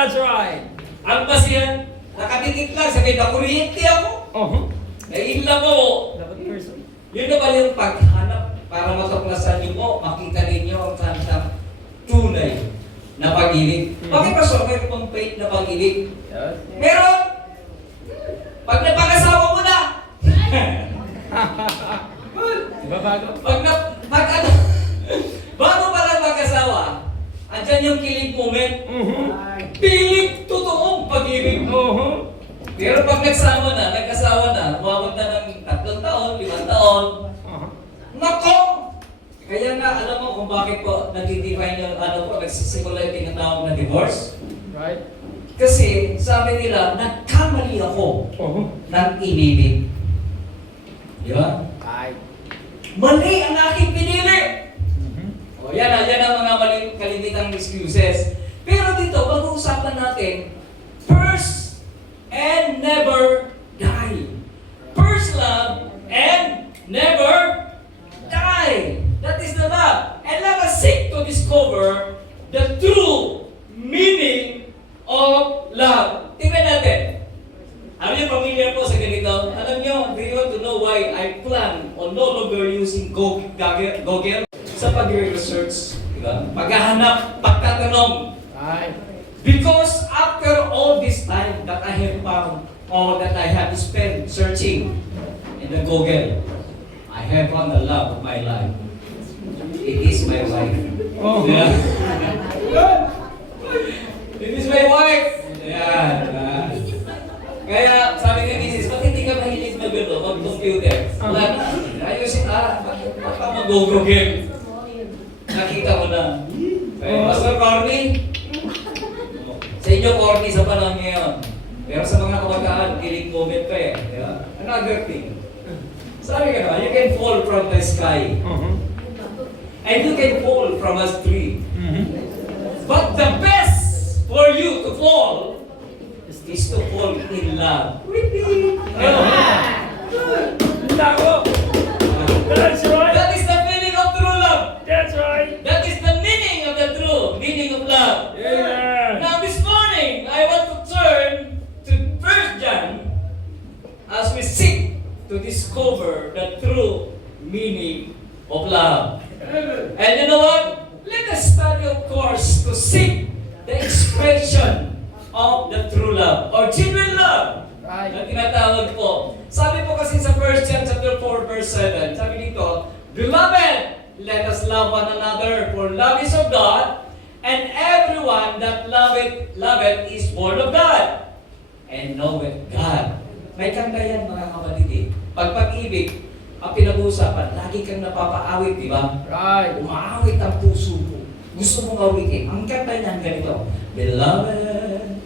That's right. Ang basihan, nakadikit lang, sabi na kuryente ako. Naiinlove ako. Dapat person. Yun na ba yung paghanap para matuklasan niyo po, makita ninyo ang kanilang tunay na pag-ibig. Bakit pa so kayo pang faith na pag-ibig? Yes. Meron! Pag napag-asawa mo na! Diba bago? Bago pa lang mag-asawa, andyan yung kilig moment. Piling totoong pag-ibig. Pero pag nagsama na, nag-asawa na, umabot na ng 3 taon, 5 taon, nako! Kaya nga, alam mo kung bakit po nag-define yung nagsisimula yung tinatawag na divorce? Right. Kasi sabi nila, nagkamali ako ng inibig. Di ba? Right. Mali ang aking pinili! O yan ang mga kalimitang excuses. Pero dito, pag-uusapan natin, first and never die. First love and never die. That is the love. And let us seek to discover the true meaning of love. Tingnan natin. Alam niyo, familiar po sa ganito. Alam niyo, do you want to know why I plan on no longer using Google sa pag-research? Diba? Paghahanap, pagtatanong. Right. Because after all this time that I have found, or that I have spent searching in the Google, I have found the love of my life. It is my wife. Yeah. It is my wife. Yeah. Kaya sabi ni Mrs., ba't hindi ka mahilig na gano'n, mag-computer? Wala na. Ayusin, baka mag-Google. Nakita mo na. Kaya, Pastor Corny, sa inyo corny sa panahon ngayon. Pero sa mga kabataan, kilig moment pa eh. Diba? Another thing. Sabi ka naman, you can fall from the sky. And you can fall from a tree. But the best for you to fall is to fall in love. Lako. That's right. That is the meaning of true love. That's right. That is the meaning of the true meaning of love. Yeah. Now this morning, I want to turn to 1 John as we seek to discover the true meaning of love. And you know what? Let us study, of course, to seek the expression of the true love or genuine love Right. na tinatawag po. Sabi po kasi sa 1 John chapter 4 verse 7, sabi dito, Beloved, let us love one another, for love is of God, and everyone that loveth is born of God, and knoweth God. May kanta yan mga kapatid eh. Pag pag-ibig, ang pinag-uusapan, lagi kang napapaawit, di ba? Right. Umaawit ang puso mo. Gusto mong awitin. Ang kanta niyan ganito, Beloved,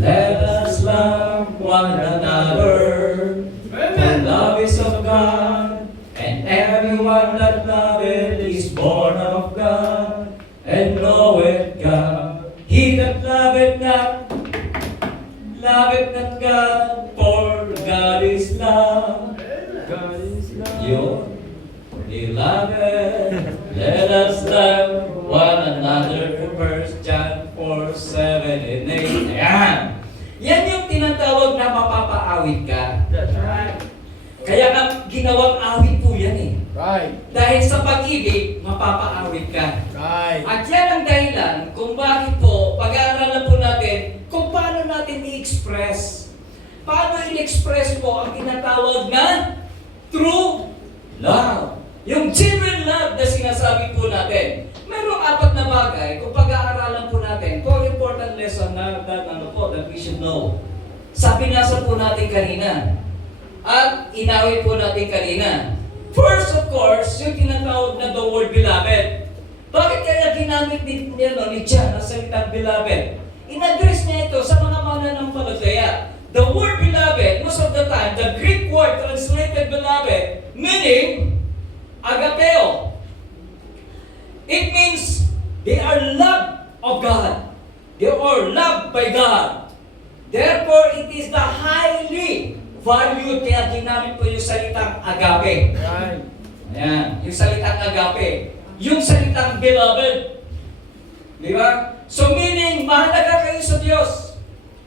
let us love one another, for love is of God, and everyone that loveth is born of God, and knoweth God. He that loveth not God, for God is love. God is love. Yun. Beloved, let us love one another, for 1 John 4, 7, and 8. Ayan. Yan yung tinatawag na mapapaawit ka. That's right. Kaya nga ginawang awit po yan eh. Right. Dahil sa pag-ibig, mapapaawit ka. Right. At yan ang dahilan kung bakit po, pag-aaralan po natin kung paano natin i-express. Paano i-express po ang tinatawag na true love. Yung genuine love na sinasabi po natin. Mayroong 4 na bagay kung pag-aaralan po natin. 4 important lesson na that we should know. Sabi nasa po natin kanina. At inawit po natin kanina. First, of course, yung tinatawag na the word beloved. Bakit kaya ginamit ni John ang salitang beloved? In-address niya ito sa mga mananampalataya. The word beloved, most of the time, the Greek word translated beloved, meaning agapeo. It means they are loved of God. They are loved by God. Therefore, it is the highly valued, kaya ginamit ko yung salitang agape. Right. Ayan, yung salitang agape. Yung salitang beloved. Di ba? So meaning, mahalaga kayo sa Diyos.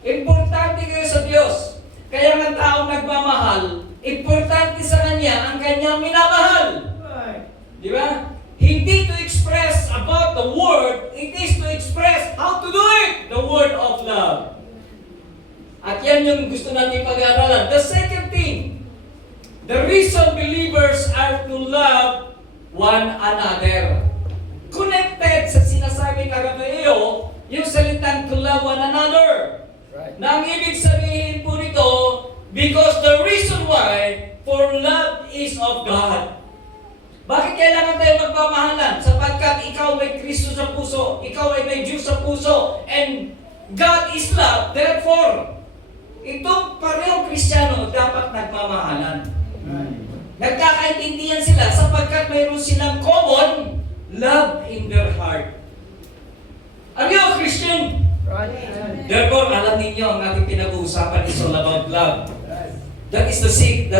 Importante kayo sa Diyos. Kaya ang taong nagmamahal, importante sa kanya ang kanyang minamahal. Right. Di ba? Hindi to express about the word, it is to express how to do it. The word of love. At yan yung gusto natin pag-aaralan. The second thing, the reason believers are to love one another. Connected sa sinasabi kagabi yung salitang to love one another. Right. Na ang ibig sabihin po nito, because the reason why, for love is of God. Bakit kailangan tayo magmamahalan? Sapagkat ikaw may Kristo sa puso, ikaw ay may Diyos sa puso, and God is love. Therefore, itong parehong Kristiyano dapat nagmamahalan. Nagkakaintindihan sila sapagkat mayroon silang common love in their heart. Are you a Christian? Right. Therefore, alam ninyo ang ating pinag-uusapan is all about love. That is the second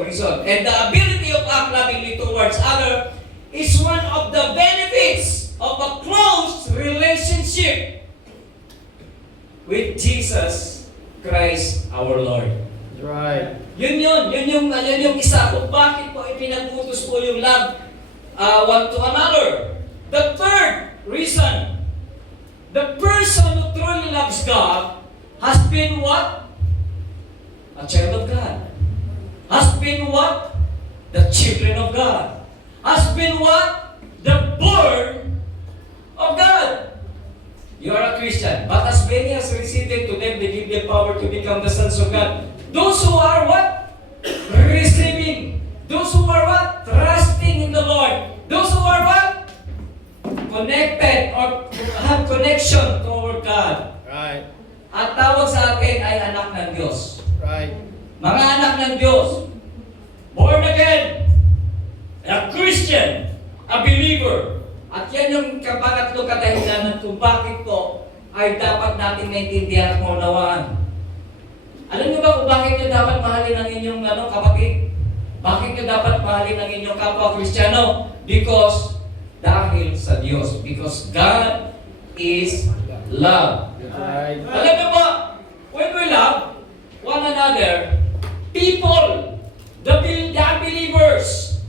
reason. And the ability of act lovingly towards other is one of the benefits of a close relationship with Jesus Christ our Lord. Right. Yun yung isa kung bakit po ipinag-utos po yung love one to another. The third reason, the person who truly loves God has been what? A child of God. Has been what? The children of God. Has been what? The born of God. You are a Christian, but as many as received it, to them they give the power to become the sons of God. Those who are what? Receiving. Those who are what? Trusting in the Lord. Those who are what? Connected or have connection toward God. Right. At tawag sa atin ay anak ng Diyos. Right. Mga anak ng Diyos. Born again. A Christian. A believer. At yan yung pangatlo kadahilanan kung bakit po ay dapat natin naintindihan at maunawaan. Alam niyo ba kung bakit niyo dapat mahalin ang inyong kapatid? Bakit niyo dapat mahalin ang inyong kapwa Kristiyano? Because dahil sa Diyos. Because God is love. Right. Alam niyo ba, when we love one another, people, the unbelievers,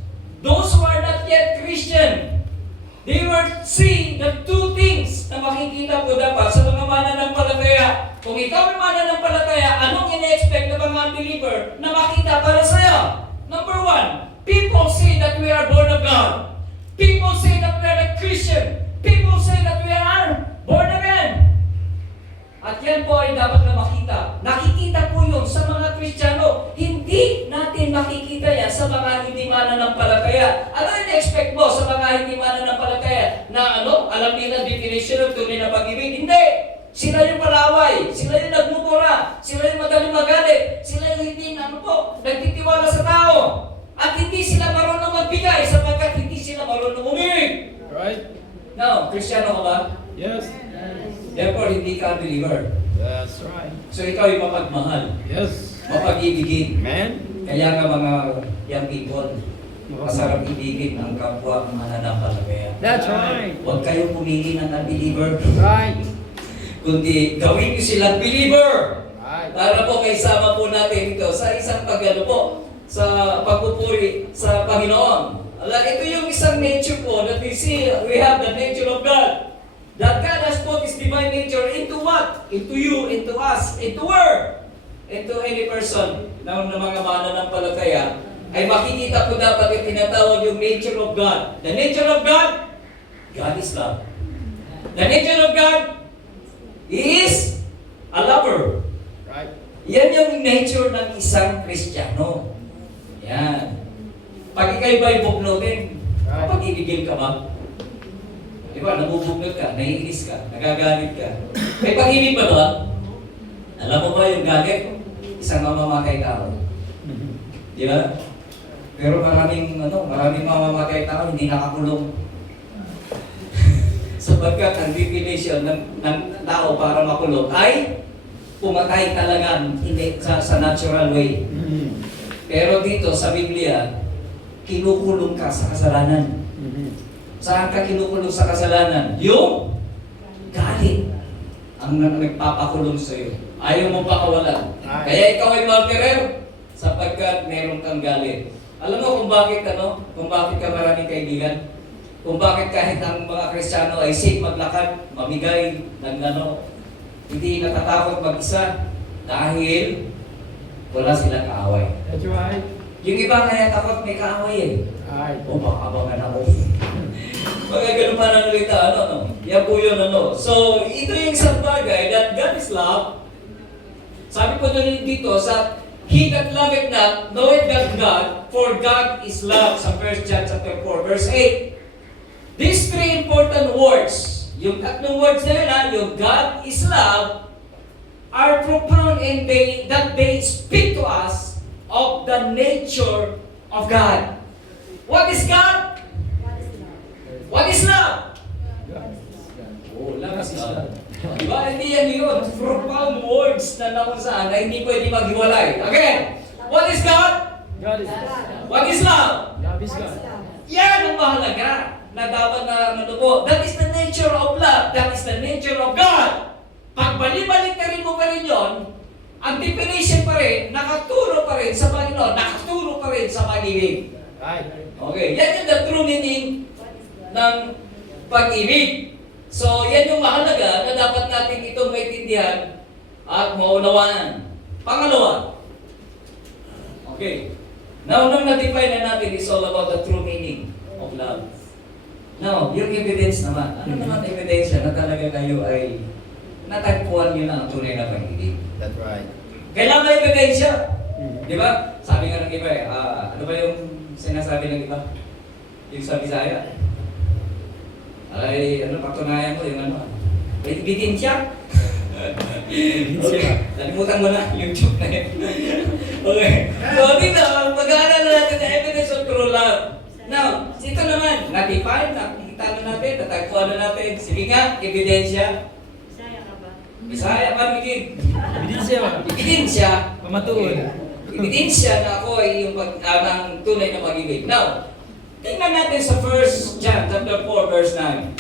those who are not yet Christian, they were seeing the two things na makikita po dapat sa mga mananampalataya. Kung ikaw ay mananampalataya, anong ina-expect ng mga unbeliever na makita para sa'yo? Number one, people say that we are born of God. People say that we are a Christian. People say that we are born again. At yan po ay dapat na makita. Nakikita po yun sa mga Kristiyano. Hindi natin makikita yan sa mga hindi mananampalataya. Ano yung expect mo sa mga hindi mananampalataya? Na alam nila definition ng tunay na pag-ibig? Hindi! Sila yung palaway. Sila yung nagmumura. Sila yung madaling magalit. Sila yung hindi nagtitiwala sa tao. At hindi sila marunong magbigay sapagkat hindi sila marunong umibig. Right. Now, Kristiyano ka ba? Yes. Therefore, hindi ka believer. That's right. So ikaw ay mapagmahal, Yes. mapag-ibigin. Amen. Kaya nga mga young people, masarap ibigin ang kapwa ang mananampalataya. That's right. Huwag kayong pumili ng unbeliever, Right. kundi gawin niyo silang believer. Right. Para po kaisama po natin ito sa isang sa pagpupuri sa Panginoon. Ito yung isang nature po that we see, we have the nature of God. That God has put His divine nature into what? Into you, into us, into her, into any person na mga mananampalataya, ay makikita po dapat yung tinatawag yung nature of God. The nature of God, God is love. The nature of God is a lover. Right. Yan yung nature ng isang Kristiyano. Yan. Pag ikaw'y ba'y bugnutin, kapag-ibigin ka ba? Di ba, nabubugnot ka, naiinis ka, nagagalit ka. May pag-ibig ba doon? Alam mo ba yung galit? Isang mamamatay tao. Di ba? Pero maraming mamamatay tao hindi nakakulong. Sapagkat ang definition ng tao para makulong ay pumatay talaga hindi sa natural way. Pero dito sa Biblia, kinukulong ka sa kasalanan. Saan ka kinukulong sa kasalanan? Yung ang nagpapakulong sa iyo. Ayaw mo pakawalan. Ay. Kaya ikaw ay martyrer sapagkat meron kang galit. Alam mo kung bakit kung bakit ka maraming kaibigan? Kung bakit kahit ang mga Kristiyano ay safe maglakad, mamigay, hindi natatakot mag-isa dahil wala silang kaaway. That's right. Yung iba kaya takot may kaaway eh. Ay. O baka abangan ako. Mga ganun pa nanulita, Yan po yun, So, ito yung isang bagay that God is love. Sabi po doon dito sa He that loveth not, knoweth not God, for God is love. Sa 1 John chapter 4, verse 8. These three important words, yung tatlong words na yun, yung God is love, are profound and they speak to us of the nature of God. What is God? What is love? Oh, love is love. Diba? Hindi yan yun. Profound words na kung saan na hindi pwede maghiwalay. Again, what is God? God is What is love? Love is God. Yan ang mahalaga na dapat na po. That is the nature of love. That is the nature of God. Pag balik-balik na rin mo pa rin yun, ang definition pa rin, nakaturo pa rin sa Panginoon, nakaturo pa rin sa pag-ibig. Right. Okay, yan yung the true meaning ng pag-ibig. So, yan yung mahalaga na dapat natin itong maintindihan at maunawaan. Pangalawa, okay, now nung na-define na natin is all about the true meaning of love. Now, yung evidence naman, ano naman evidence na talaga kayo ay natagpuan nyo na ang tunay na pag-ibig? That's right. Kailangan may ebidensya. Mhm. Di ba? Sabi nga ng iba ano ba yung sinasabi ng iba? Yung sa Bisaya? Ay, patunayan mo yung may ebidensya. Okay. Nalimutan mo na yung joke na yun. Okay. So, dito, pag-aaral na natin the evidence of true love. Now, ito naman, na-define, nakikita na natin, natagpuan na natin. Sige nga, ebidensya. Bisaya ka ba? Bisaya pa, Mikig. Ebidensya ba? Ebidensya. Pamatuon. Ebidensya na ako ay yung ng tunay na pag-ibig. Now, tingnan natin sa 1 John chapter 4, verse 9.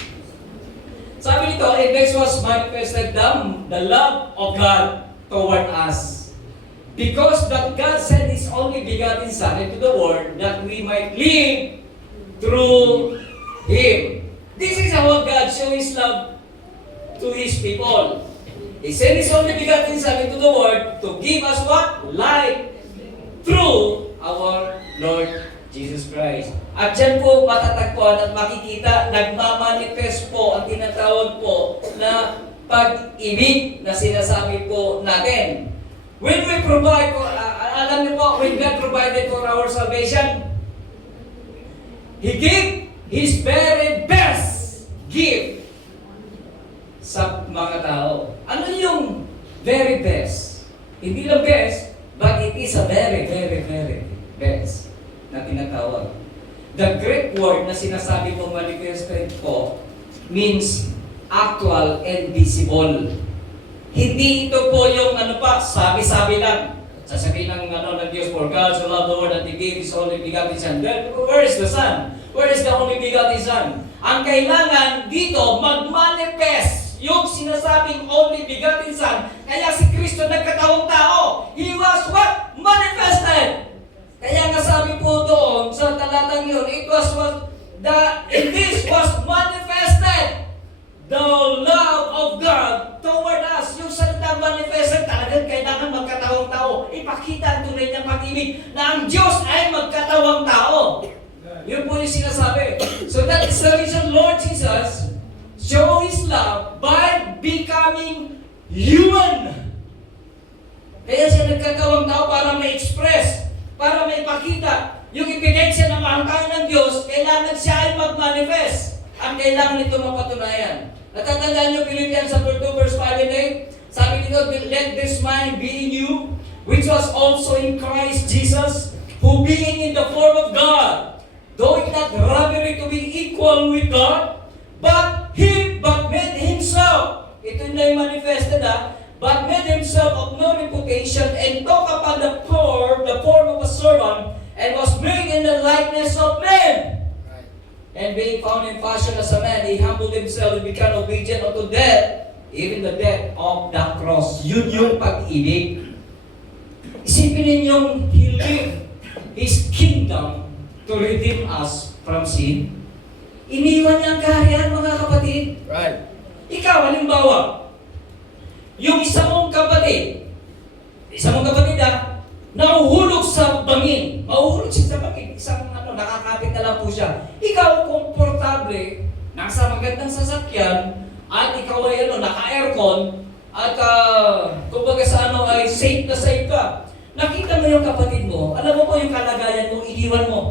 Sabi nito, in this was manifested the love of God toward us. Because that God sent His only begotten Son into the world that we might live through Him. This is how God shows His love to His people. He sent His only begotten Son into the world to give us what? Life through our Lord Jesus Christ. At dyan po matatagpuan at makikita, nagmamanifest po ang tinatawag po na pag-ibig na sinasabi po natin. When we provide for, alam niyo po, when God provided for our salvation, He gave His very best gift sa mga tao. Ano yung very best? Hindi lang best, but it is a very, very, very best na tinatawag. The Greek word na sinasabi pong manifested po means actual and visible. Hindi ito po yung sabi-sabi lang. Sasabihin ng Diyos, for God so loved the world that He gave His only begotten Son. Then, where is the Son? Where is the only begotten Son? Ang kailangan dito, mag-manifest yung sinasabing only begotten Son. Kaya si Kristo nagkatawang tao. He was what? Manifested. Kaya nga sabi po doon sa talatang yun, in this was manifested the love of God toward us. Yung salita manifested, talagang kailangan magkatawang tao. Ipakita ang tunay niyang pag-ibig na ang Diyos ay magkatawang tao. Yun po yung sinasabi. So that is the reason Lord Jesus show His love by becoming human. Kaya siya nagkatawang tao para ma-express, para maipakita yung ebidensya na mahal tayo ng Diyos, kailangan siya ay mag-manifest. Ang kailangan nito mapatunayan. Natatandaan niyo Philippians chapter 2 verse 5 and 8? Sabi nito, let this mind be in you, which was also in Christ Jesus, who being in the form of God, though it not robbery to be equal with God, but made Himself, ito na yung manifested but made Himself of no reputation, and took upon the form of a servant, and was made in the likeness of men. And being found in fashion as a man, He humbled Himself and became obedient unto death, even the death of the cross. Yun yung pag-ibig. Isipin ninyong He lived His kingdom to redeem us from sin. Iniwan niya ang kaharian, mga kapatid. Right. Ikaw, halimbawa, yung isa mong kapatid nahuhulog sa bangin. Mahuhulog siya sa bangin. Isang nakakapit na lang po siya. Ikaw, komportable, nasa magandang sasakyan, at ikaw ay naka-aircon, at kumbaga sa ay safe na safe ka. Nakita mo yung kapatid mo, alam mo po yung kalagayan mo, iniwan mo.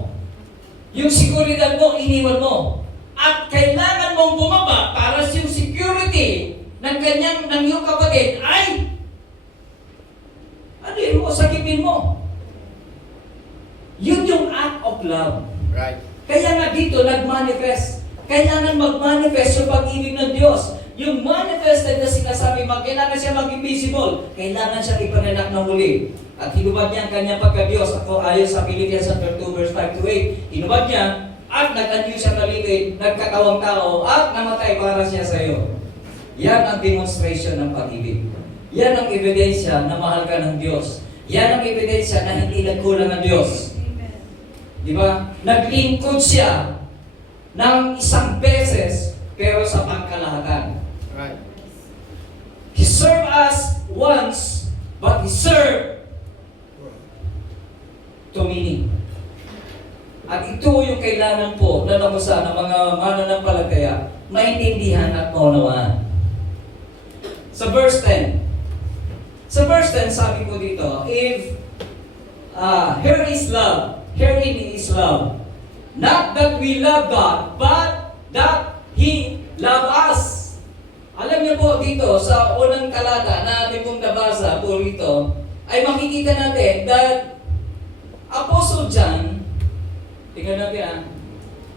Yung seguridad mo, iniwan mo. At kailangan mong bumaba para sa yung security ng iyong kapatid ay ano yun mo, sagipin mo. Yun yung act of love. Right. Kaya nga dito, nag-manifest. Kailangan mag-manifest yung pag-ibig ng Diyos. Yung manifested na sinasabi, kailangan siya maging visible. Kailangan siya ipananak na muli. At hinubad niya ang kanyang pagka-Diyos. Ako ayon sa Philippians 2 verse 5-8. Hinubad niya at nag-anyo siya kalipid, nagkakawang tao at namatay para siya sa iyo. Yan ang demonstration ng pag-ibig. Yan ang ebidensya na mahal ka ng Diyos. Yan ang ebidensya na hindi nagkulang ng Diyos. Di ba? Naglingkod siya ng isang beses pero sa pangkalahatan. Right. He served us once, but He served to many. At ito yung kailangan po na namusa ng mga mananampalataya maintindihan at maunawaan. Sa verse 10, sabi ko dito, if here is love, herein is love. Not that we love God, but that He loved us. Alam niyo po dito, sa unang talata na ating pong nabasa po rito, ay makikita natin that Apostle John, tingnan natin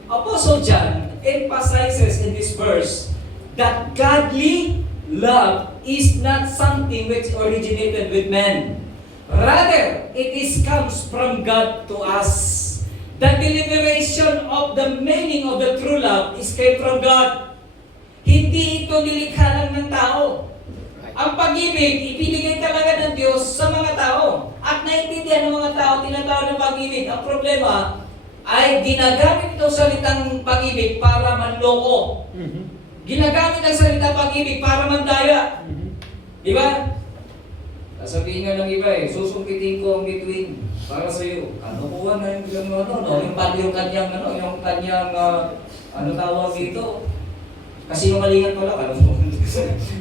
Apostle John emphasizes in this verse that godly love is not something which originated with men. Rather, it comes from God to us. The deliberation of the meaning of the true love is came from God. Hindi ito nilikha lang ng tao. Ang pag-ibig, ibinigay talaga ng Diyos sa mga tao. At naintindihan ng mga tao, tinatawag ng pag-ibig. Ang problema ay ginagamit itong salitang pag-ibig para manloko. Ginagamit ang salitang pag-ibig para mandaya. Di ba? Sasabihin nga ng iba susungkitin ko ang bituin para sa iyo. Ano kuha na yung kanyang ano tawag dito? Kasinungalingan pala,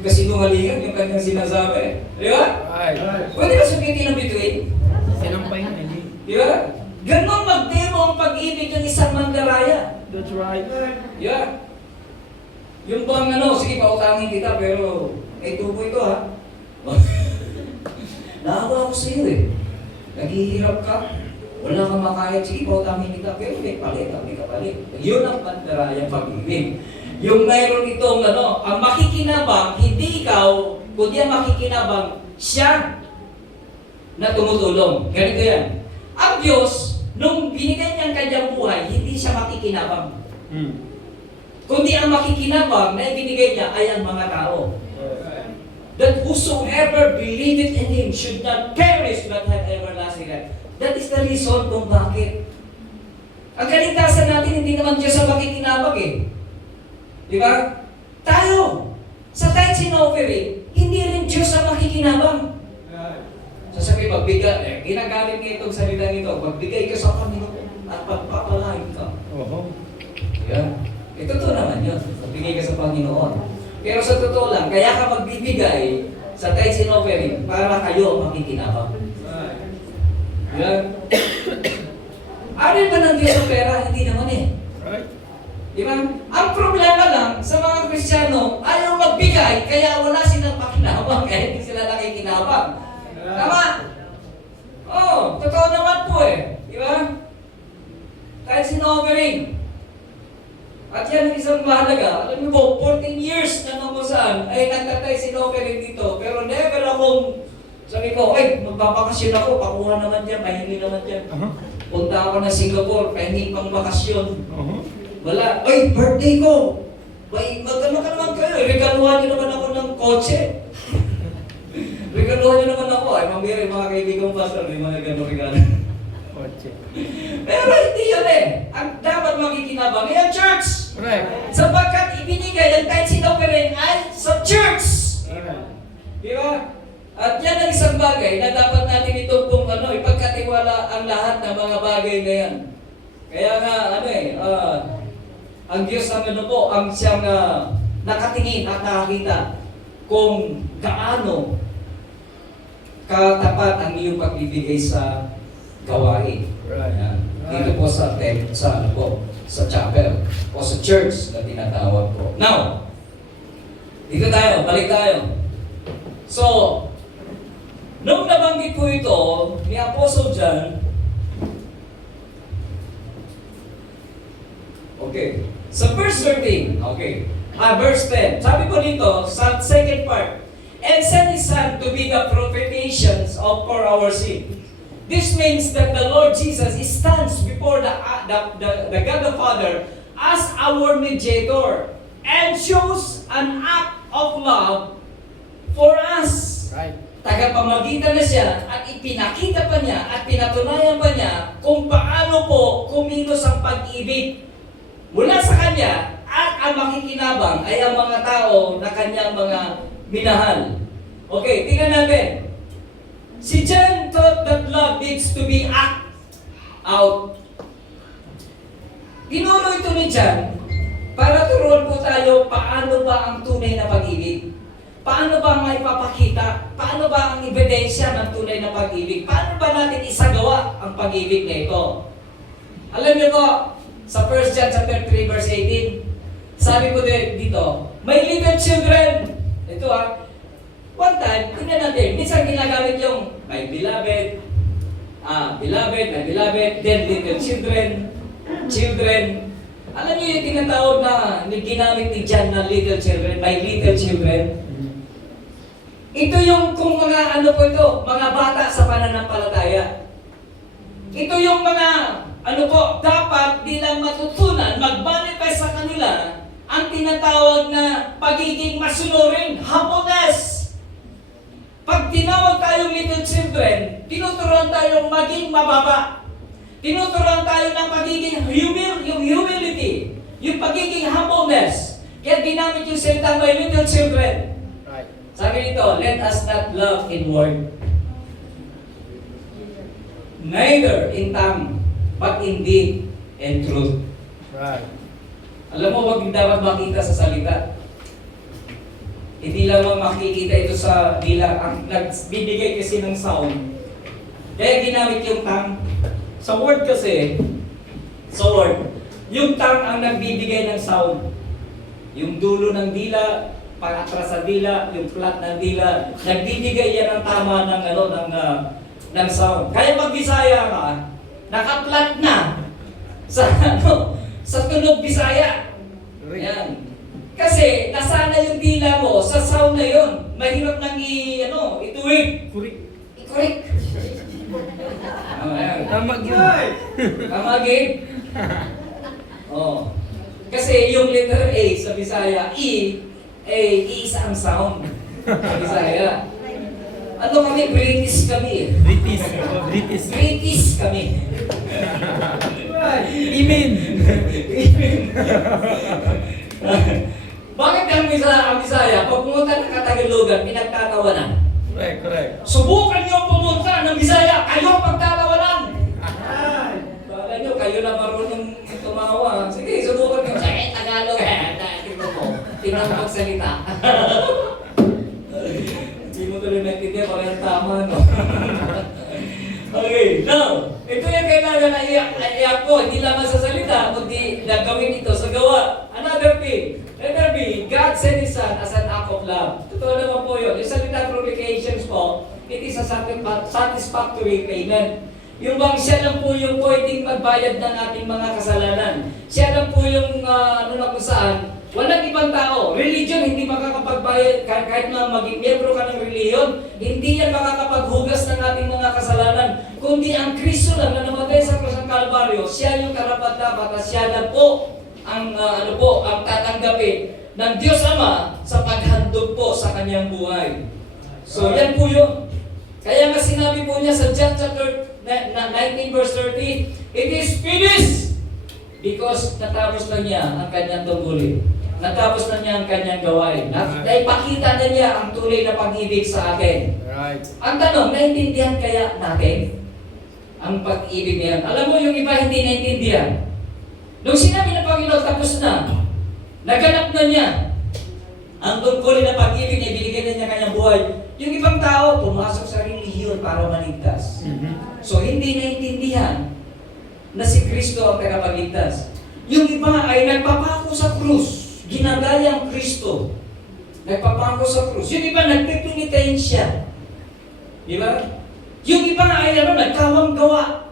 kasinungalingan yung kanyang sinasabi. Di ba? Right. Pwede ba sungkitin ang bituin? Sinampay na eh. Di ba? Ganon magdemo ang pag-ibig ng isang mandaraya. That's right. Yeah. Yung bang sige pautangin kita pero may tubo ito ha. Naawa ako sa iyo Naghihirap ka. Wala kang makahit. Sige pautangin kita pero may kapalit. Yun ang mandarayang pag-ibig. Yung mayroon itong ang makikinabang, hindi ikaw, kundi ang makikinabang siya na tumutulong. Ganito yan. Ang Diyos, nung binigay niya ang kanyang buhay, hindi siya makikinabang. Kundi ang makikinabang na ibinigay niya ay ang mga tao. That whosoever believeth in Him should not perish but have everlasting life. That is the reason kung bakit. Ang kaligtasan natin, hindi naman Diyos ang makikinabang Di ba? Tayo, sa tithes and offering, hindi rin Diyos ang makikinabang. Sasabi, pagbigay, ginagamit niya itong salita nito, pagbigay ka sa Panginoon at pagpapalain ka. Yan. Totoo naman yun, pagbigay ka sa Panginoon. Pero sa totoo lang, kaya ka magbibigay sa tithes and offering para kayo makikinabang. Yan. Ano ba ng Diyos sa pera? Hindi naman Right. Di ba? Ang problema lang sa mga Kristiyano, ayaw magbigay, kaya wala silang makinabang, kaya hindi sila nakikinabang. Tama? Totoo naman po Di ba? Tithes and offering. At yan ang isang mahalaga. Alam mo po, 14 years na kung saan ay nagtatithes and offering dito, pero never akong sabi ko, magbabakasyon ako, pakuha naman dyan, pahingi naman dyan. Punta ako na Singapore, pahingi pang bakasyon. Wala. Birthday ko! Magkano ka naman kayo? Regaluhan niyo naman ako ng kotse. Regaluhan nyo naman ako. Ay, mamiri, mga kaibigang pastor, may mga gano'ng regalo. Kotse. Pero hindi yun eh. Ang dapat makikinabang ay ang church. Correct. Sapagkat ibinigay ang tithes and offering ay sa church. Di ba? At yan ang isang bagay na dapat natin itong ipagkatiwala ang lahat ng mga bagay na yan. Kaya nga, ang Diyos ang ang siyang nakatingin at nakakita kung gaano katapat ang iyong pagbibigay sa gawain. Right. Yan. Dito po sa chapel o sa church na tinatawag ko. Now, dito tayo, balik tayo. So, nung nabanggit po ito ni Apostle John, okay, sa verse 13, okay, verse 10, sabi po dito, sa second part, and sent His Son to be the propitiations for our sin. This means that the Lord Jesus stands before the God the Father as our mediator and shows an act of love for us. Right. Tagapamagitan na siya at ipinakita pa niya at pinatunayan pa niya kung paano po kumilos ang pag-ibig mula sa Kanya at ang makikinabang ay ang mga tao na Kanyang mga minahal. Okay, tingnan natin. Si John thought that love needs to be act out. Tinuro ito ni John para turuan po tayo paano ba ang tunay na pag-ibig. Paano ba maipapakita? Paano ba ang ebidensya ng tunay na pag-ibig? Paano ba natin isagawa ang pag-ibig na ito? Alam niyo po, sa 1 John chapter 3 verse 18, sabi ko dito, my little children, ito one time, tingnan natin, minsan ginagamit yung my beloved, my beloved, then little children, children. Alam niyo yung tinatawag na ginamit ni John na little children, my little children? Ito yung kung mga mga bata sa pananampalataya. Ito yung mga dapat nilang matutunan, mag-manifest sa kanila ang tinatawag na pagiging masunurin, humbleness. Pag tinawag tayong little children, tinuturuan tayong maging mababa. Tinuturuan tayo ng pagiging yung humility, yung pagiging humbleness. Kaya ginamit yung salitang my little children. Right. Sabi nito, let us not love in word, neither in tongue, but in deed and truth. Right. Alam mo, wag dapat makita sa salita. Hindi lamang makikita ito sa dila. Ang nagbibigay kasi ng sound. Kaya ginamit yung tongue. Sa word kasi, yung tongue ang nagbibigay ng sound. Yung dulo ng dila, pang-atras sa dila, yung flat ng dila, nagbibigay yan ng tama ng sound. Kaya pag Bisaya ka, naka-flat na sa tunog Bisaya. Yan. Kasi nasana yung dila mo sa sound na yun. Mahirap nang ituwid. Ikurik. Tama yun. Tama gid. Oh. Kasi yung letter A sa Bisaya, iisa ang sound sa Bisaya. Ano kami? British kami. British kami. Imin. Bakit ang Bisaya, pag pumunta ng Katagalugan, pinagtatawanan? Correct. Subukan niyo pumunta ng Bisaya, kayo pagtatawanan! Baka niyo, kayo na marunong tumawa. Sige, subukan niyo. Sige, Tagalog tingnan mo. Tingnan mo magsalita. Hindi mo tuloy naintindihan, parang tama, no? Okay, now, ito yung kailangan na iyak ko, hindi lamang sa salita, kundi gagawin ito sa gawa. Another thing, letter B, God sent His Son as an act of love. Totoo naman po yun. Yung salita provocations po, it is a satisfactory payment. Yung bang siya lang po yung pwedeng magbayad ng ating mga kasalanan. Siya lang po yung kung saan, walang ibang tao. Religion, hindi makakapagbayad, kahit na maging miyembro ka ng reliyon, hindi yan makakapaghugas ng ating mga kasalanan. Kundi ang Kristo lang na namatay sa krus ng Kalbaryo, siya yung karapat-dapat at siya lang po ang tatanggapin ng Diyos Ama sa paghandog po sa kanyang buhay. So yan po yun. Kaya nga sinabi po niya sa John chapter 19 verse 30, it is finished! Because natapos na niya ang kanyang tungkulin. Natapos na niya ang kanyang gawain. Naipakita na niya ang tunay na pag-ibig sa atin. Right. Ang tanong, naintindihan kaya natin ang pag-ibig niya? Alam mo, yung iba hindi naintindihan. Nung sinabi ng Panginoon, tapos na, naganap na niya ang tungkulin na pag-ibig niya, binigyan na niya kanyang buhay. Yung ibang tao, pumasok sa relihiyon para maligtas. So, hindi naintindihan na si Kristo ang tagapagligtas. Yung iba ay nagpapako sa krus. Ginagaya ang Kristo. Nagpapako sa krus. Yung iba nagpipinitensya. Di ba? Yung iba ay nagkawang gawa.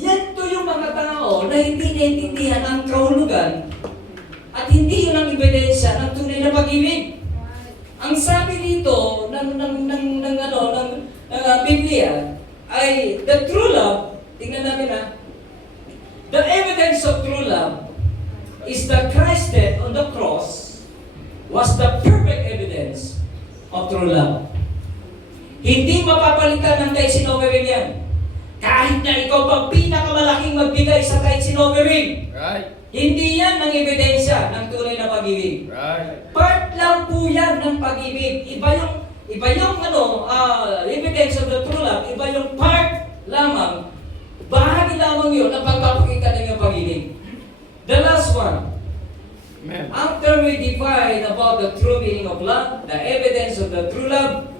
Yan to yung mga tao na hindi naintindihan ang kahulugan at hindi yun ang ebidensya ng tunay na pag-ibig. Ang sabi dito ng Biblia ay the true love, tingnan namin the evidence of true love is that Christ death on the cross was the perfect evidence of true love. Hindi mapapalitan ng kahit sinoverin yan. Kahit na ikaw pang pinakamalaking magbigay sa kahit sinoverin. Right. Hindi yan ang ebidensya ng tunay na pag-ibig. Right. Part lang po yan ng pag-ibig. Iba yung evidence of the true love, iba yung part lamang. Bahagi lamang yun na pagpapakita ng iyong pag-ibig. The last one. Amen. After we define about the true meaning of love, the evidence of the true love,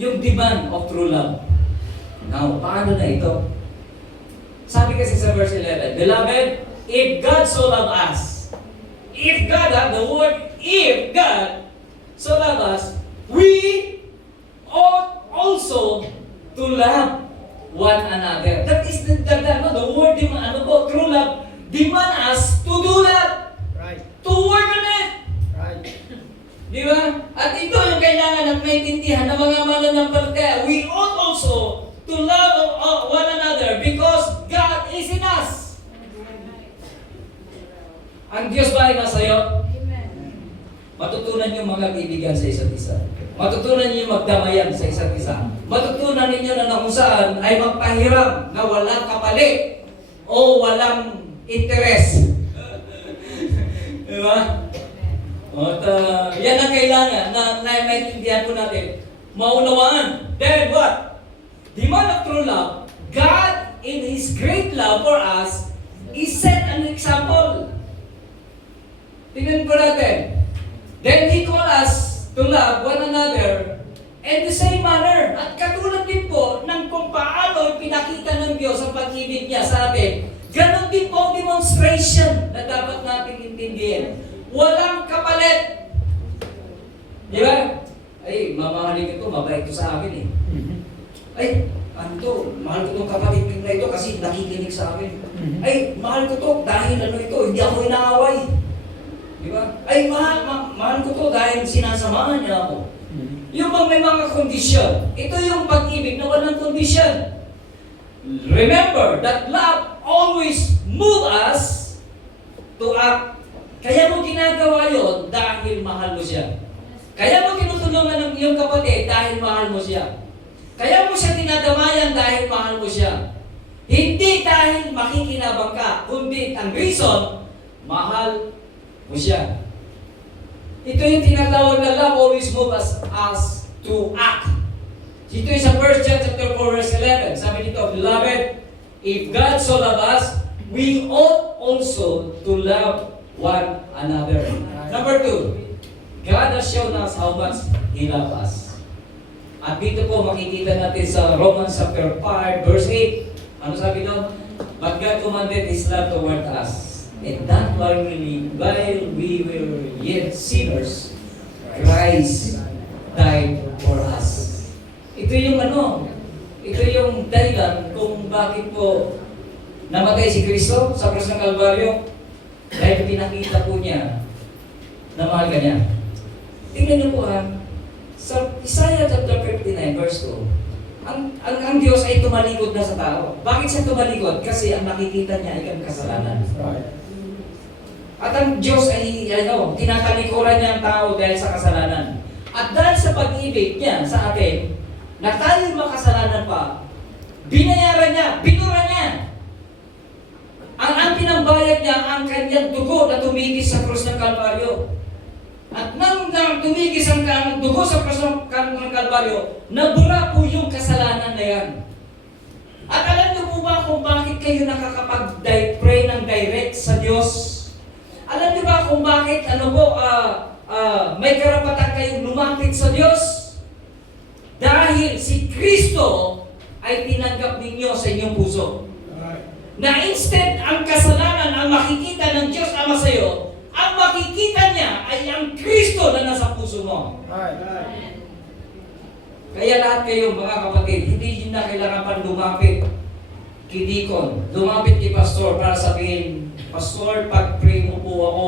yung demand of true love. Now, paano na ito? Sabi kasi sa verse 11, Beloved, if God so loved us, if God, the word if God so loved us, we ought also to love one another. That is the word demand, true love, demand us to do that. Right. To work on it. Right. Di ba? At ito yung kailangan ng maintindihan ng mga mananampalataya. We ought also to love one another because God is in us. Ang Diyos ba ay nasa iyo? Matutunan niyo magkaibigan sa isa't isa. Matutunan niyo magdamayan sa isa't isa. Matutunan ninyo na kung saan ay magpahiram na walang kapalit o walang interes. Diba? At yan ang kailangan na naiintindihan po natin. Maunawaan. Then what? Demand of true love, God in His great love for us, is set an example. Tingnan po natin. Then He called us to love one another in the same manner. At katulad din po ng kung paano pinakita ng Diyos ang pag-ibig niya sa atin, ganon din po ang demonstration na dapat natin intindihin. Walang kapalit. Di ba? Ay, mamahalin ito, mabait ito sa akin eh. Ay, ano to, mahal ko itong kapatid na ito kasi nakikinig sa akin. Ay, mahal ko to dahil ano ito, hindi ako inaaway. Di ba? Ay, mahal ko to dahil sinasamahan niya ako. Yung may mga kondisyon. Ito yung pag-ibig na walang kondisyon. Remember that love always move us to act. Kaya mo ginagawa yun dahil mahal mo siya. Kaya mo tinutulungan ng iyong kapatid dahil mahal mo siya. Kaya mo siya tinadamayan dahil mahal mo siya. Hindi dahil makikinabang ka, kundi ang reason, mahal mo siya. Ito yung tinatawag na love always move us to act. Ito yung sa 1 John chapter 4 verse 11. Sabi dito, Beloved, if God so loved us, we ought also to love one another. Number 2, God has shown us how much He loves us. At dito po makikita natin sa Romans chapter 5 verse 8. Ano sabi doon? But God commanded His love toward us. And that while we were yet sinners, Christ died for us. Ito yung ito yung dahilan kung bakit po namatay si Kristo sa krus ng Kalbaryo. Dahil pinakita po niya na mahal ka niya. Tingnan niyo po sa Isaiah chapter 59 verse 2, ang Diyos ay tumalikod na sa tao. Bakit siya tumalikod? Kasi ang nakikita niya ay kasalanan. Right. At ang Diyos ay tinatalikuran niya ang tao dahil sa kasalanan. At dahil sa pag-ibig niya sa atin, na tayo makasalanan pa, binayaran niya, binura niya. Ang pinambayad niya ang kanyang dugo na tumigis sa krus ng Kalbaryo. At nang tumigis ang dugo sa krus ng Kalbaryo, nabura po yung kasalanan na yan. At alam niyo po ba kung bakit kayo nakakapag-pray ng direct sa Diyos? Alam niyo ba kung bakit may karapatan kayong lumapit sa Diyos? Dahil si Kristo ay tinanggap ninyo sa inyong puso. Na instead ang kasalanan ang makikita ng Diyos Ama sa iyo, ang makikita niya ay ang Kristo na nasa puso mo. Kaya lahat kayo mga kapatid, hindi na kailangan pa lumapit kay Deacon, lumapit kay Pastor para sabihin, Pastor, pag-pray mo po ako,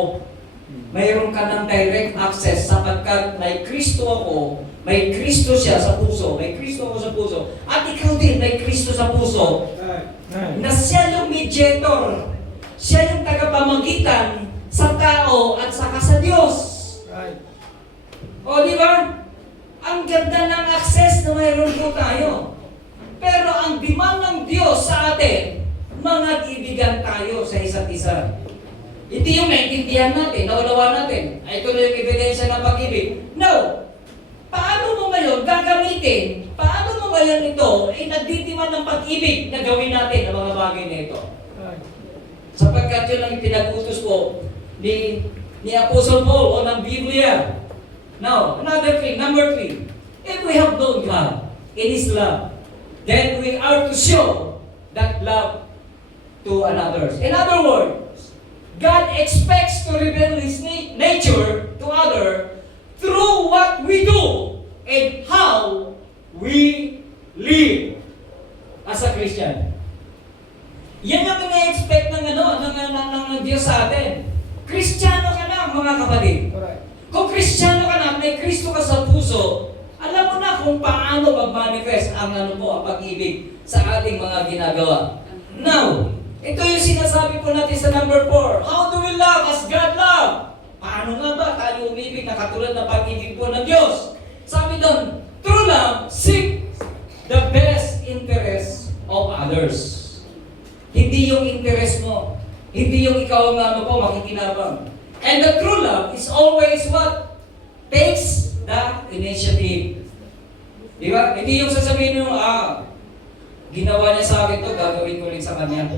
mayroon ka ng direct access sapagkat may Kristo ako, may Kristo siya sa puso, may Kristo ako sa puso, at ikaw din may Kristo sa puso, na siya yung mediator, siya yung tagapamagitan sa tao at saka sa Diyos. O di ba? Ang ganda ng access na mayroon po tayo. Pero ang demand ng Diyos sa atin, mga ibigan tayo sa isa't isa. Hindi yung naintindihan natin, naunawa natin. Ito na yung ebidensya ng pag-ibig. No! Paano mo ngayon gagamitin? Paano mo ngayon ito ay nagditiman ng pag-ibig na gawin natin ang mga bagay na ito? Sapagkat yun ang pinag-utos po ni Apostle Paul o ng Biblia. Now, another thing, number 3. If we have known God in His love, then we are to show that love to others. In other words, God expects to reveal His nature to others through what we do and how we live as a Christian. Yan ang ina-expect ng Diyos sa atin. Kristiyano ka na, mga kapatid. Kung Kristiyano ka na, may Kristo ka sa puso, alam mo na kung paano mag-manifest ang pag-ibig sa ating mga ginagawa. Now, ito yung sinasabi po natin sa number 4. How do we love as God love? Paano nga ba tayo umibig na katulad ng pag-ibig po ng Diyos? Sabi doon, true love, seek the best interest of others. Hindi yung interest mo. Hindi yung ikaw ang makikinabang. And the true love is always what? Takes the initiative. Di ba? Hindi yung sasabihin mo, ginawa niya sa akin to, gagawin ko rin sa kanya.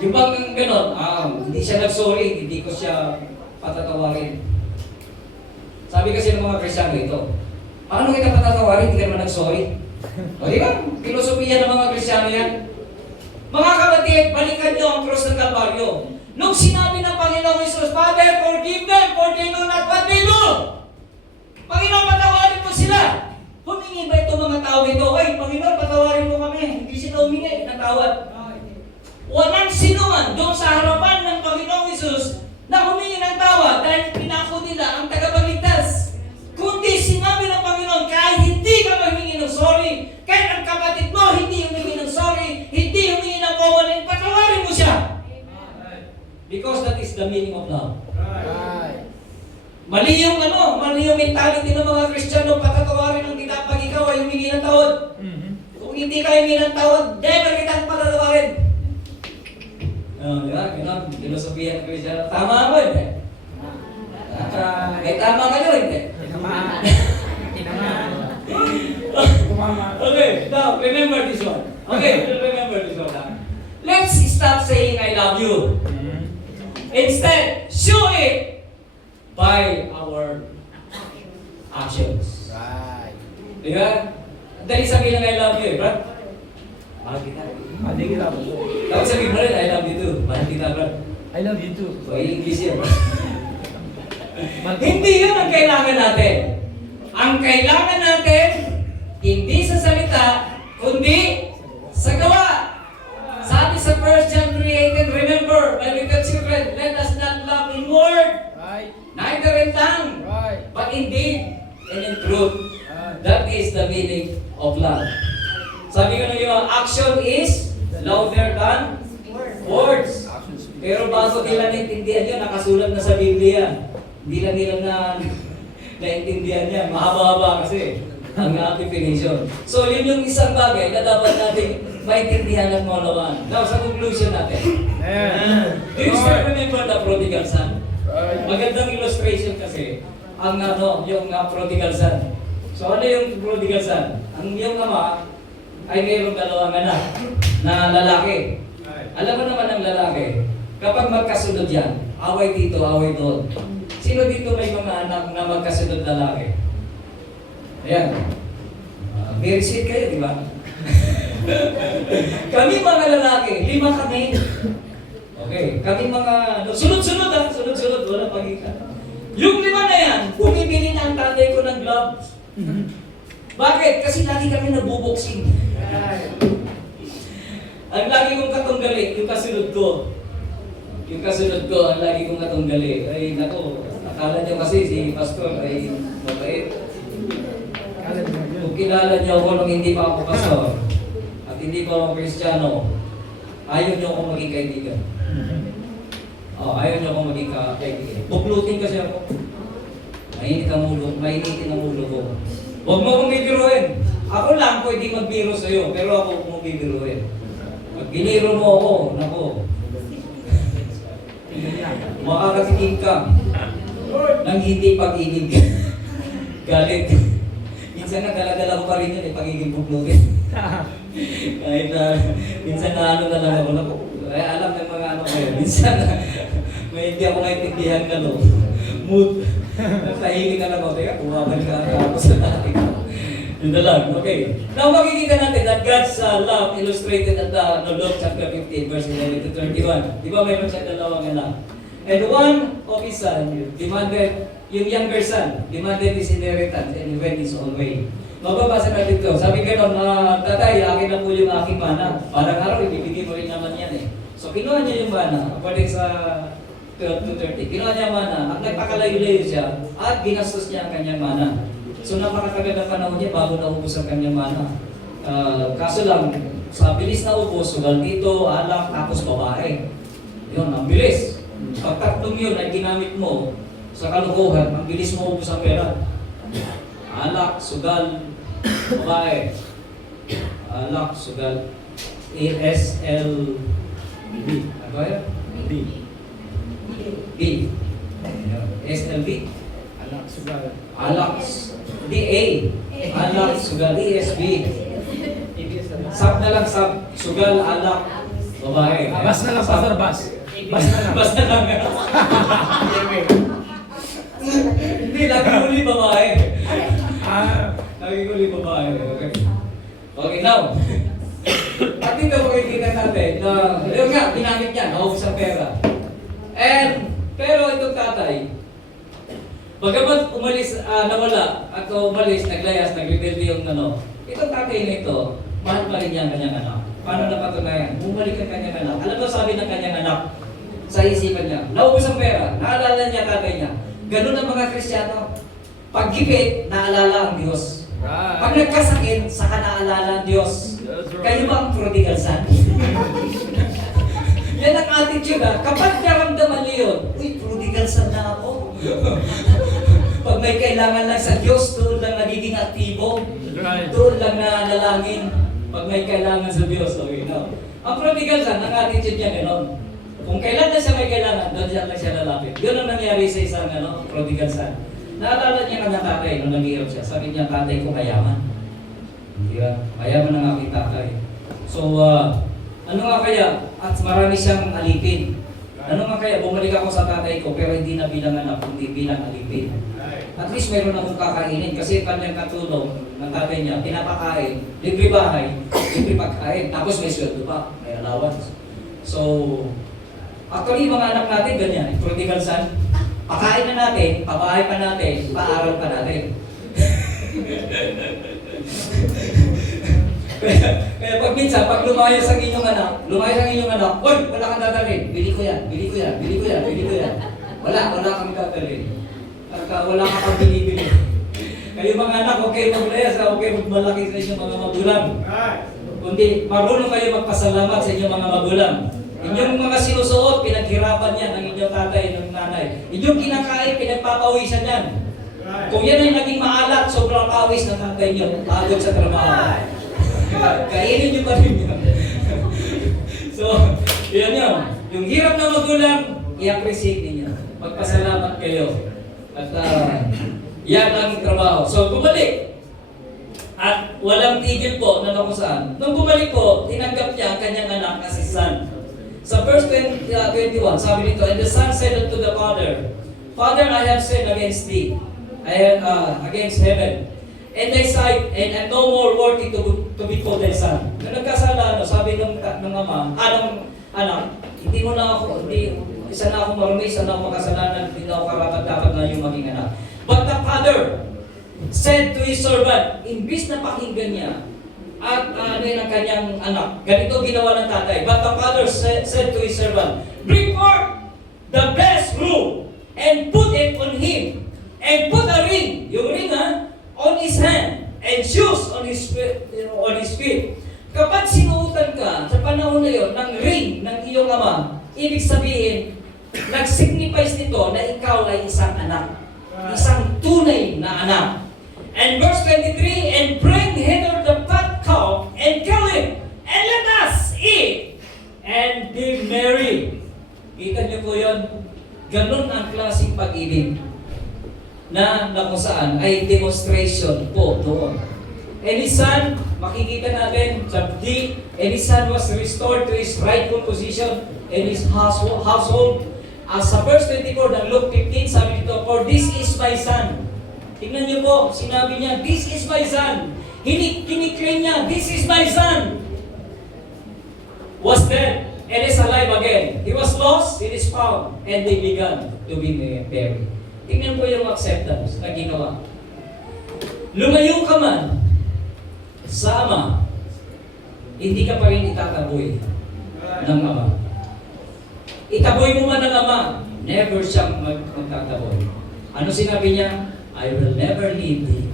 Yung bang gano'n, hindi siya nag-sorry, hindi ko siya patatawarin. Sabi kasi ng mga Kristyano ito, paano kita patatawarin, hindi ka naman nag-sorry? O di ba? Filosofiya ng mga Kristyano yan. Mga kapatid, balikan niyo ang krus ng Kalbaryo. Nung sinabi ng Panginoong Jesus, Father, forgive them, for they know not what they do. Panginoon, patawarin mo sila. Humingi ba itong mga tao ito? Ay, Panginoon, patawarin mo kami. Hindi sila humingi ng tawad. Walang sino man doon sa harapan ng Panginoong Jesus na humingi ng tawad dahil pinako nila ang tagapagligtas. Kundi sinabi ng Panginoon, kahit hindi ka humingi ng sorry, kahit ang kapatid mo hindi humingi ng sorry, hindi humingi ng kawalan, patawarin mo siya. Because that is the meaning of love. Mali yung mentality ng mga Kristiyano, patatawarin ang kita pag ikaw ay humingi ng tawad. Kung hindi ka humingi ng tawad, never kitang patatawarin. Di ba? Ganun, filosofiya ng Kristiyano. Tama ako, hindi? Tama ka nyo, hindi? Okay, now, remember this one. Okay, remember this one. Let's stop saying I love you. Instead, show it by our actions. Right. Di ba? Dali sabihin lang I love you, bro. Mahal kita. Mahal kita, bro. Tapos sabihin mo rin, I love you too. Mahal kita, bro. I love you too. So, English yan, bro. Hindi yun ang kailangan natin. Ang kailangan natin, hindi sa salita, kundi sa gawa. Sabi sa 1 John 3:18, remember, my little children, let us not love in word, Right. neither in tongue, Right. but in deed and in truth. That is the meaning of love. Sabi ko na yung action is louder than words. Actions speak Pero bago nila naintindihan yun, nakasulat na sa Biblia. Hindi lang nila naintindihan yan. Mahaba-haba kasi ang definition. So yun yung isang bagay na dapat natin maintindihan at maunawaan. Now, sa conclusion natin. Do you still remember the prodigal son? Magandang illustration kasi ang yung prodigal son. So ano yung prodigal son? Ang yung ama ay mayroong dalawang anak na lalaki. Alam mo naman ang lalaki, kapag magkasunod yan, away dito, away doon. Sino dito may mga anak na magkasunod lalaki? Ayan. Very sweet kayo, di ba? Kami mga lalaki, 5 kami. Okay, kami mga, sunod-sunod ha, sunod-sunod, wala pagitan. Yung 5 na yan, bumibili na ang tatay ko ng gloves. Bakit? Kasi lagi kami nagbuboxing. Ang lagi kong katunggali, yung kasunod ko. Yung kasunod ko, ang lagi kong katunggali. Ay, nako, akala niyo kasi si Pastor ay mabait. Kung kilala niyo ako nung hindi pa ako pastor, at hindi pa ako Kristiyano, ayaw niyo ako maging kaibigan. Ayaw niyo ako maging kaibigan. Buklutin kasi ako. Mainitin ang ulo ko. Huwag mo akong bibiruin. Ako lang pwede magbiro sa'yo, pero ako kung bibiruin. Pag biniro mo ako, nako, makakatikim ka ng hindi pag-ibig. Galit. Minsan nga dala-dala ko pa rin yun pagiging buklutin. Kahit minsan na na lang ako, nako, alam ng mga kayo, minsan may hindi ako maintindihan mood. Tahimik na lang ako, teka, bumabalik ka tapos na natin. Yun na lang, okay. Now makikita natin that God's love illustrated at Luke chapter 15 verse 11 to 31. Di ba mayroon siya dalawang anak? And one of his son demanded, yung younger son, demanded his inheritance and he went his own way. Mababasa natin ito. Sabi gano'n, tatay, akin na po yung aking mana. Parang araw, ibibigay mo rin naman yan eh. So kinuha niya yung mana, according sa 12 to 30. Kinuha niya mana, at nagpakalayo-layo siya, at ginastos niya ang kanyang mana. So napakatagal na panahon niya bago naubos ang kanyang mana. Kaso lang, sa bilis na ubos, sugal dito, alak, tapos babae. Yun, ang bilis. Pag tatlong yun ay ginamit mo sa kalukuhan, ang bilis mo ubos ang pera. Alak, sugal, babae. Alak, sugal. ASLB. Ano ba yun? B. SLB. Alak, sugal. Alak, DA. Alak, sugal, ESB. Sab na lang, sab. Sugal, alak, babae. Bas na lang, Pastor, bas. Bas na lang. Bas na lang. Hindi, lagi uli babae. Lagi uli babae. Okay. Okay, now. At dito makikita natin na, yun nga, ginamit niya, naubos ang pera. Pero itong tatay, bagamat umalis, nawala, at umalis, naglayas, nag-rebelde yung itong tatay na ito, mahal pa rin niya ang kanyang anak. Paano napatunayan? Bumalik ang kanyang anak. Alam mo sabi ng kanyang anak, sa isipan niya, naubos ang pera, naalala niya tatay niya. Ganun ang mga Kristiyano. Pag gipit, naalala ang Diyos. Pag nagkasakit, saka naalala ang Diyos. Kayo ba ang prodigal son? Yan ang attitude ha. Kapag naramdaman niyo yun, uy, prodigal son na ako. Pag may kailangan lang sa Diyos, doon lang nagiging aktibo. Doon lang nanalangin. Pag may kailangan sa Diyos, okay, no? Ang prodigal son, ang attitude niya gano'n. Kung kailan na siya may kailangan, doon lang siya lalapit. Yun ang nangyari sa isang prodigal son. Naalala niya kanyang tatay nung nag-iirap siya. Sabi niya, tatay ko mayaman. Hindi ba? Mayaman ang aking tatay. So, ano nga kaya? At marami siyang alipin. Ano nga kaya? Bumalik ako sa tatay ko, pero hindi na bilang anak, kundi bilang alipin. At least meron akong kakainin kasi kanyang katulong ng tatay niya, pinapakain, libre bahay, libre pagkain, tapos may sweldo pa, may allowance. So, actually, mga anak natin ganyan, prodigal son, pakain na natin, pabahay pa natin, paaral pa natin. Kaya pag minsan, pag lumayas ang inyong anak, oy, wala kang dadalhin, bili ko yan. Wala kang dadalhin. Wala ka pang binibili. Kayo mga anak, huwag kayo maglayas, huwag kayo magmalaki sa inyong mga magulang. Kundi marunong kayo magpasalamat sa inyong mga magulang. Inyong mga sinusuot, pinaghirapan yan ng inyong tatay ng nanay. Inyong kinakain, pinagpapawisan yan. Kung yan ay naging maalat, sobrang pawis ng tatay nyo, pagod sa trabaho. Kainin nyo pa rin yun. So, yan yun. Yung hirap na magulang, i-appreciate ninyo. Magpasalamat kayo. At yan ang trabaho. So, bumalik. At walang tigil po na kung saan. Nung bumalik po, tinanggap niya ang kanyang anak na si son. Sa verse 21, sabi nito, and the son said unto the father, Father, I have sinned against thee, against heaven, and thy sight, and am no more worthy to be called thy son. Nung nagkasala, sabi nung ama, nung anak, hindi mo na ako, isa na ako marumi, isa na ako makasalanan, hindi na ako karapat dapat na yung maging anak. But the father said to his servant, imbis na pakinggan niya, at ano yun ang kanyang anak, ganito ginawa ng tatay. But the father said to his servant, bring forth the best robe, and put it on him, and put a ring, yung ring on his hand, and shoes on his feet. Kapag sinuotan ka sa panahon na yun ng ring ng iyong ama, ibig sabihin, nag-signifies nito na ikaw ay isang anak. Isang tunay na anak. And verse 23, and bring hither the fat cow, and kill him, and let us eat, and be merry. Kita niyo po yun? Ganun ang klaseng pag-ibig na kung saan ay demonstration po doon. And his son, makikita natin sa D, and his son was restored to his rightful position in his household. Sa verse 24 ng Luke 15, sabi dito, for this is my son. Tingnan niyo po, sinabi niya, this is my son. Kiniklaim niya, this is my son. Was dead, and is alive again. He was lost, it is found, and they began to be buried. Tingnan po yung acceptance na ginawa. Lumayo ka man sa ama, hindi ka pa rin itataboy ng ama. Itaboy mo man ng ama, never siyang magtataboy. Ano sinabi niya? I will never leave thee,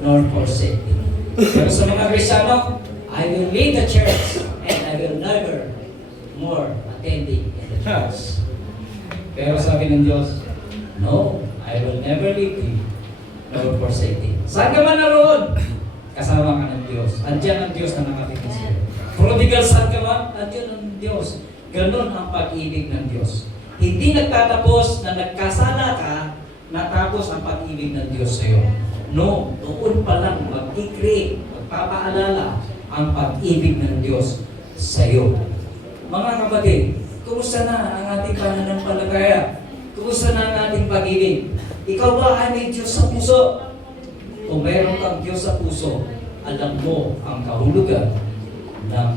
nor forsake thee. Pero sa mga Kristyano, I will leave the church, and I will never more attending in the church. Pero sabi ng Diyos, no, I will never leave thee, nor forsake thee. Saan ka man naroon? Kasama ka ng Diyos. Andiyan ang Diyos na nakatitis sa'yo. Prodigal saan ka man? Andiyan ang Diyos. Ganon ang pag-ibig ng Diyos. Hindi nagtatapos na nagkasala ka, natapos ang pag-ibig ng Diyos sa iyo. No, doon pa lang mag-i-create, magpapaalala ang pag-ibig ng Diyos sa iyo. Mga kapatid, kumusta na ang ating pananampalataya? Kumusta na ang ating pag-ibig? Ikaw ba ay may Diyos sa puso? Kung mayroon kang Diyos sa puso, alam mo ang kahulugan ng